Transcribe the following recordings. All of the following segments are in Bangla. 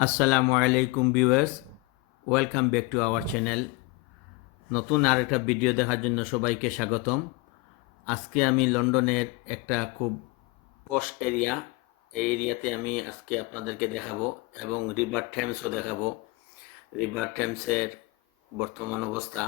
আসসালামু আলাইকুম viewers, welcome back to our channel. নতুন আর একটা ভিডিও দেখার জন্য সবাইকে স্বাগতম। আজকে আমি লন্ডনের একটা খুব পশ এরিয়া, এই এরিয়াতে আমি আজকে আপনাদেরকে দেখাবো এবং রিভার থ্যামসও দেখাবো। রিভার থ্যামসের বর্তমান অবস্থা,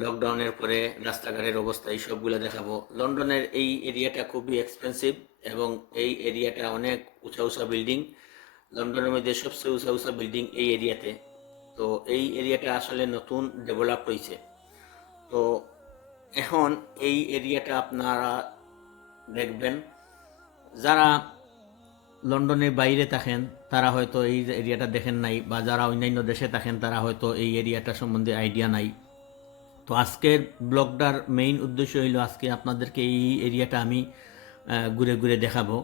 লকডাউনের পরে রাস্তাঘাটের অবস্থা, এই সবগুলো দেখাবো। লন্ডনের এই এরিয়াটা খুবই এক্সপেন্সিভ এবং এই এরিয়াটা অনেক উঁচা উঁচা বিল্ডিং। লন্ডনের মধ্যে সবচেয়ে উঁচা উঁচা বিল্ডিং এই এরিয়াতে। তো এই এরিয়াটা আসলে নতুন ডেভেলপ হয়েছে। তো এখন এই এরিয়াটা আপনারা দেখবেন, যারা লন্ডনের বাইরে থাকেন তারা হয়তো এই এরিয়াটা দেখেন নাই, বা যারা অন্যান্য দেশে থাকেন তারা হয়তো এই এরিয়াটা সম্বন্ধে আইডিয়া নাই। তো আজকের ব্লগটার মেইন উদ্দেশ্য হইল আজকে আপনাদেরকে এই এরিয়াটা আমি ঘুরে ঘুরে দেখাবো।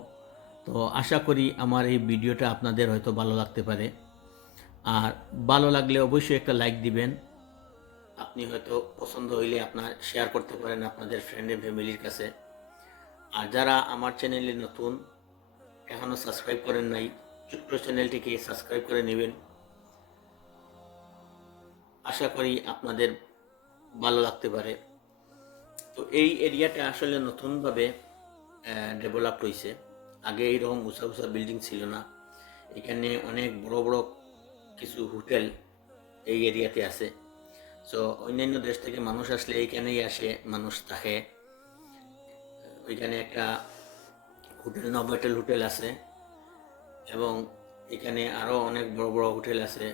তো আশা করি আমার এই ভিডিওটা আপনাদের হয়তো ভালো লাগতে পারে। আর ভালো লাগলে অবশ্যই একটা লাইক দিবেন। আপনি হয়তো পছন্দ হইলে আপনার শেয়ার করতে পারেন আপনাদের ফ্রেন্ড এন্ড ফ্যামিলির কাছে। আর যারা আমার চ্যানেলে নতুন, এখনও সাবস্ক্রাইব করেন নাই, ছোট্ট চ্যানেলটিকে সাবস্ক্রাইব করে নেবেন। আশা করি আপনাদের ভালো লাগতে পারে। তো এই এরিয়াটা আসলে নতুনভাবে ডেভেলপ হয়েছে। আগে এইরকম উঁচা উঁচা বিল্ডিং ছিল না। এখানে অনেক বড় বড় কিছু হোটেল এই এরিয়াতে আছে। সো অন্যান্য দেশ থেকে মানুষ আসলে এইখানেই আসে, মানুষ থাকে। ওইখানে একটা হোটেল, নভেটেল হোটেল আছে এবং এখানে আরও অনেক বড় বড় হোটেল আছে।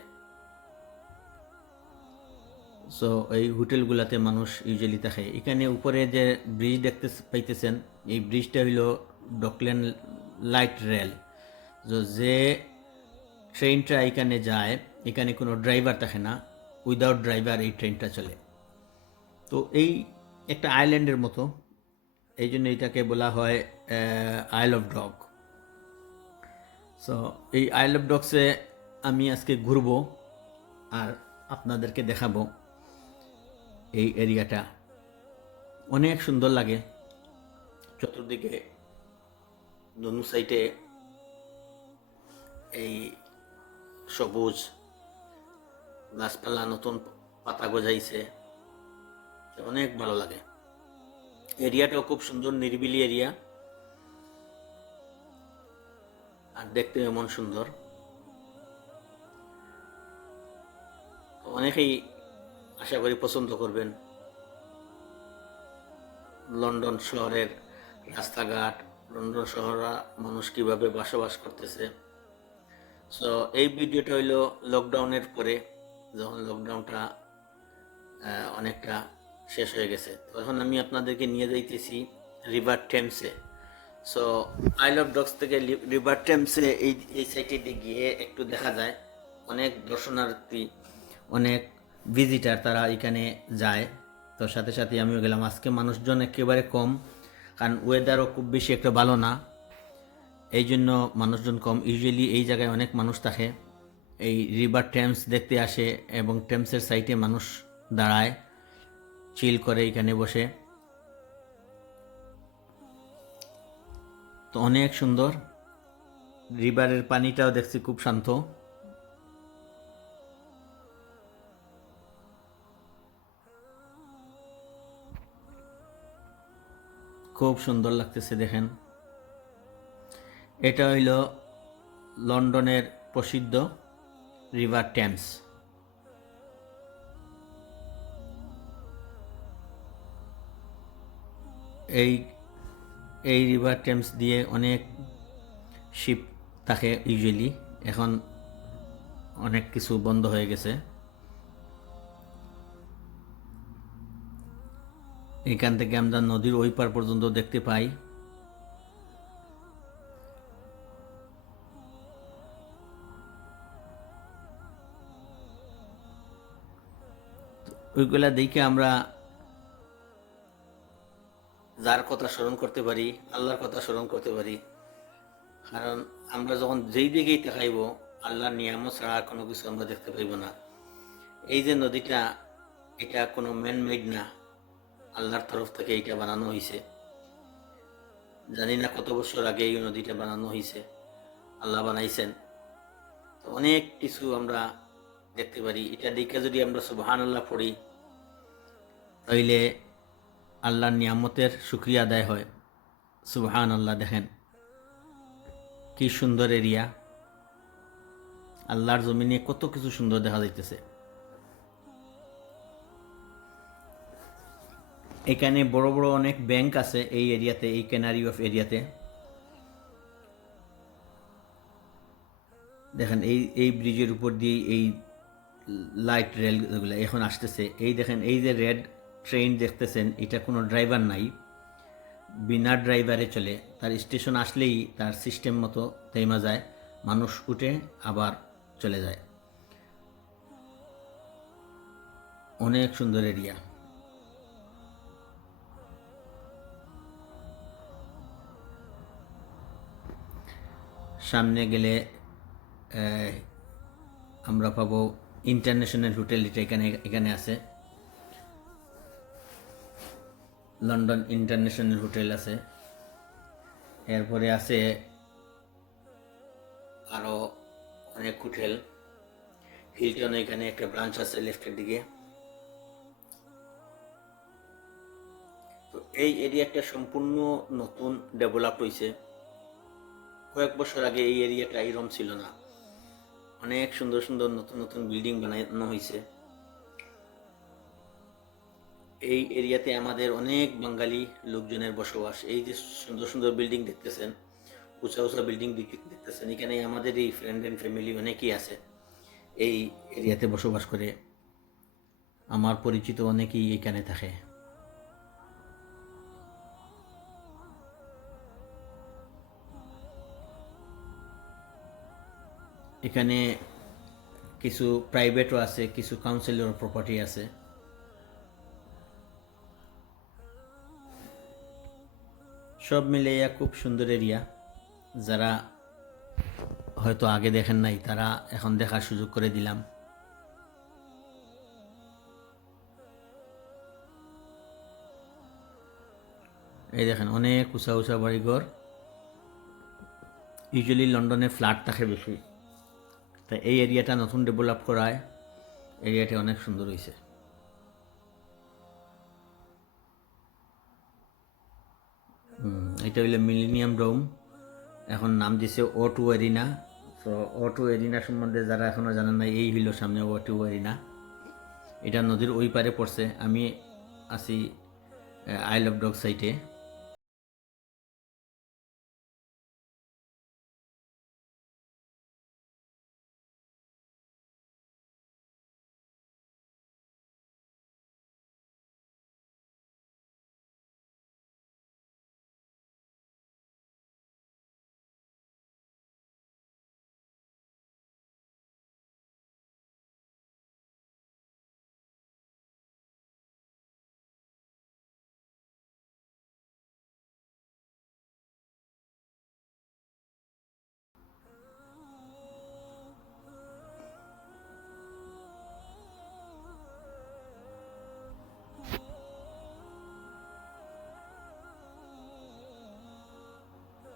সো এই হোটেলগুলোতে মানুষ ইউজুয়ালি থাকে। এখানে উপরে যে ব্রিজ দেখতে পাইতেছেন, এই ব্রিজটা হইল ডকল্যান্ড লাইট রেল। যে ট্রেনটা এখানে যায়, এখানে কোনো ড্রাইভার থাকে না, উইদাউট ড্রাইভার এই ট্রেনটা চলে। তো এই একটা আইল্যান্ডের মতো, এই জন্য এটাকে বলা হয় আইল অফ ডগ। সো এই আইল অফ ডগসে আমি আজকে ঘুরবো আর আপনাদেরকে দেখাবো। এই এরিয়াটা অনেক সুন্দর লাগে। চতুর্দিকে দোনো সাইডে এই সবুজ গাছপালা, নতুন পাতা গজাইছে, অনেক ভালো লাগে। এরিয়াটাও খুব সুন্দর, নিরিবিলি এরিয়া, আর দেখতে এমন সুন্দর। অনেকেই আশা করি পছন্দ করবেন লন্ডন শহরের রাস্তাঘাট, লন্ডন শহরা মানুষ কীভাবে বসবাস করতেছে। সো এই ভিডিওটা হইল লকডাউনের পরে, যখন লকডাউনটা অনেকটা শেষ হয়ে গেছে, তখন আমি আপনাদেরকে নিয়ে যাইতেছি রিভার টেমসে। সো আইল অফ ডগস থেকে রিভার টেমসে এই সাইটে গিয়ে একটু দেখা যায় অনেক দর্শনার্থী, অনেক ভিজিটার তারা এখানে যায়। তো সাথে সাথে আমিও গেলাম। আজকে মানুষজন একেবারে কম, কারণ ওয়েদারও খুব বেশি একটা ভালো না, এই জন্য মানুষজন কম। ইউজুয়ালি এই জায়গায় অনেক মানুষ থাকে, এই রিভার টেমস দেখতে আসে এবং টেমসের সাইটে মানুষ দাঁড়ায়, চিল করে এখানে বসে। তো অনেক সুন্দর, রিভারের পানিটাও দেখছি খুব শান্ত। খুব সুন্দর লাগতেছে, দেখেন। এটা হইল লন্ডনের প্রসিদ্ধ রিভার টেমস। এই এই রিভার টেমস দিয়ে অনেক শিপ থাকে ইউজুয়ালি। এখন অনেক কিছু বন্ধ হয়ে গেছে। এখান থেকে আমরা নদীর ওই পার পর্যন্ত দেখতে পাই। ওইগুলা দেখে আমরা যার কথা স্মরণ করতে পারি, আল্লাহর কথা স্মরণ করতে পারি। কারণ আমরা যখন যেই দিকেই তাকাইব, আল্লাহর নিয়ামত ছাড়া আর কোনো কিছু আমরা দেখতে পাইব না। এই যে নদীটা, এটা কোনো ম্যান মেড না, আল্লাহর তরফ থেকে এটা বানানো হয়েছে। জানি না কত বছর আগে এই নদীটা বানানো হয়েছে, আল্লাহ বানাইছেন। অনেক কিছু আমরা দেখতে পারি। এটা দেখে যদি আমরা সুবহানাল্লাহ পড়ি তাইলে আল্লাহর নিয়ামতের শুকরিয়া আদায় হয়। সুবহানাল্লাহ, দেখেন কি সুন্দর এরিয়া। আল্লাহর জমিনে কত কিছু সুন্দর দেখা যাইতেছে। এখানে বড় বড় অনেক ব্যাংক আছে এই এরিয়াতে, এই ক্যানারি ওয়্যার্ফ এরিয়াতে। দেখেন এই ব্রিজের উপর দিয়ে এই লাইট রেলগুলো এখন আসতেছে। এই দেখেন, এই যে রেড ট্রেন দেখতেছেন, এটা কোনো ড্রাইভার নাই, বিনা ড্রাইভারে চলে। তার স্টেশন আসলেই তার সিস্টেম মতো থেমে যায়, মানুষ উঠে আবার চলে যায়। অনেক সুন্দর এরিয়া। সামনে গেলে আমরা পাবো ইন্টারন্যাশনাল হোটেল, এটা এখানে আছে। লন্ডন ইন্টারন্যাশনাল হোটেল আছে। এরপরে আছে আরও অনেক হোটেল। হিলটন এখানে একটা ব্রাঞ্চ আছে লেফটের দিকে। তো এই এরিয়াটা সম্পূর্ণ নতুন ডেভেলপ হয়েছে। কয়েক বছর আগে এই এরিয়াটা এরকম ছিল না। অনেক সুন্দর সুন্দর নতুন নতুন বিল্ডিং বানানো হয়েছে। এই এরিয়াতে আমাদের অনেক বাঙালি লোকজনের বসবাস। এই যে সুন্দর সুন্দর বিল্ডিং দেখতেছেন, উঁচা উঁচা বিল্ডিং দেখতেছেন, এখানে আমাদের এই ফ্রেন্ড অ্যান্ড ফ্যামিলি অনেকেই আছে, এই এরিয়াতে বসবাস করে। আমার পরিচিত অনেকেই এখানে থাকে। এখানে কিছু প্রাইভেটও আছে, কিছু কাউন্সিলের প্রপার্টি আছে। সব মিলিয়ে খুব সুন্দর এরিয়া। যারা হয়তো আগে দেখেন নাই, তারা এখন দেখার সুযোগ করে দিলাম। এই দেখেন অনেক উঁচা উঁচা বাড়িঘর। ইউজুয়ালি লন্ডনে ফ্ল্যাট থাকে বেশি, তাই এই এরিয়াটা নতুন ডেভেলপ করায় এরিয়াটা অনেক সুন্দর হয়েছে। এটা হইলো মিলেনিয়াম ডোম, এখন নাম দিছে O2 এরিনা। তো O2 এরিনা সম্বন্ধে যারা এখনও জানেন না, এই হইল সামনে O2 এরিনা। এটা নদীর ওই পারে পড়ছে। আমি আছি আইল অফ ডগ সাইটে।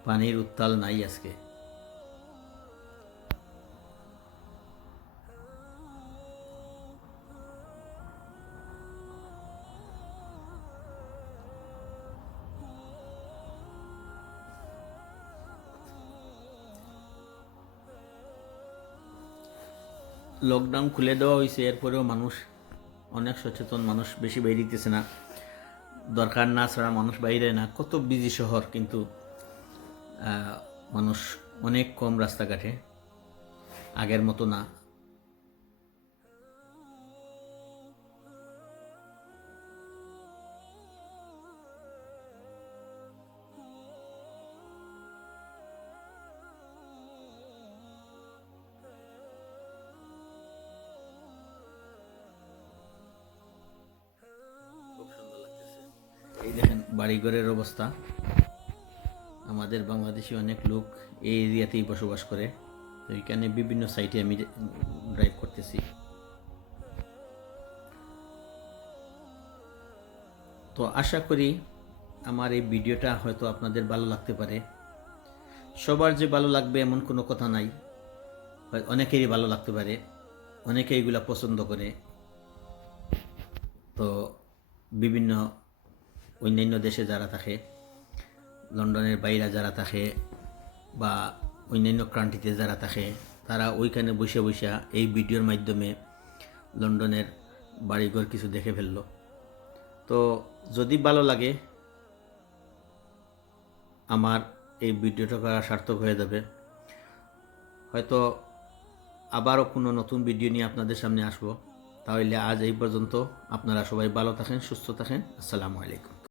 পানির উত্তাল নাই আজকে। লকডাউন খুলে দেওয়া হয়েছে, এরপরেও মানুষ অনেক সচেতন। মানুষ বেশি বেরিতেছে না, দরকার না ছাড়া মানুষ বাইরে না। কত বিজি শহর, কিন্তু মানুষ অনেক কম রাস্তাঘাটে, আগের মতো না। খুব সুন্দর লাগতেছে। এই দেখেন বাড়িঘরের অবস্থা। আমাদের বাংলাদেশি অনেক লোক এই এরিয়াতেই বসবাস করে। তো এখানে বিভিন্ন সাইটে আমি ড্রাইভ করতেছি। তো আশা করি আমার এই ভিডিওটা হয়তো আপনাদের ভালো লাগতে পারে। সবার যে ভালো লাগবে এমন কোনো কথা নাই। অনেকেরই ভালো লাগতে পারে, অনেকে এগুলা পছন্দ করে। তো বিভিন্ন অন্যান্য দেশে যারা থাকে, লন্ডনের বাইরে যারা থাকে বা অন্যান্য কান্ট্রিতে যারা থাকে, তারা ওইখানে বসে বসে এই ভিডিওর মাধ্যমে লন্ডনের বাড়িঘর কিছু দেখে ফেললো। তো যদি ভালো লাগে, আমার এই ভিডিওটা করা সার্থক হয়ে যাবে। হয়তো আবারও কোনো নতুন ভিডিও নিয়ে আপনাদের সামনে আসবো। তাহলে আজ এই পর্যন্ত। আপনারা সবাই ভালো থাকেন, সুস্থ থাকেন। আসসালামু আলাইকুম।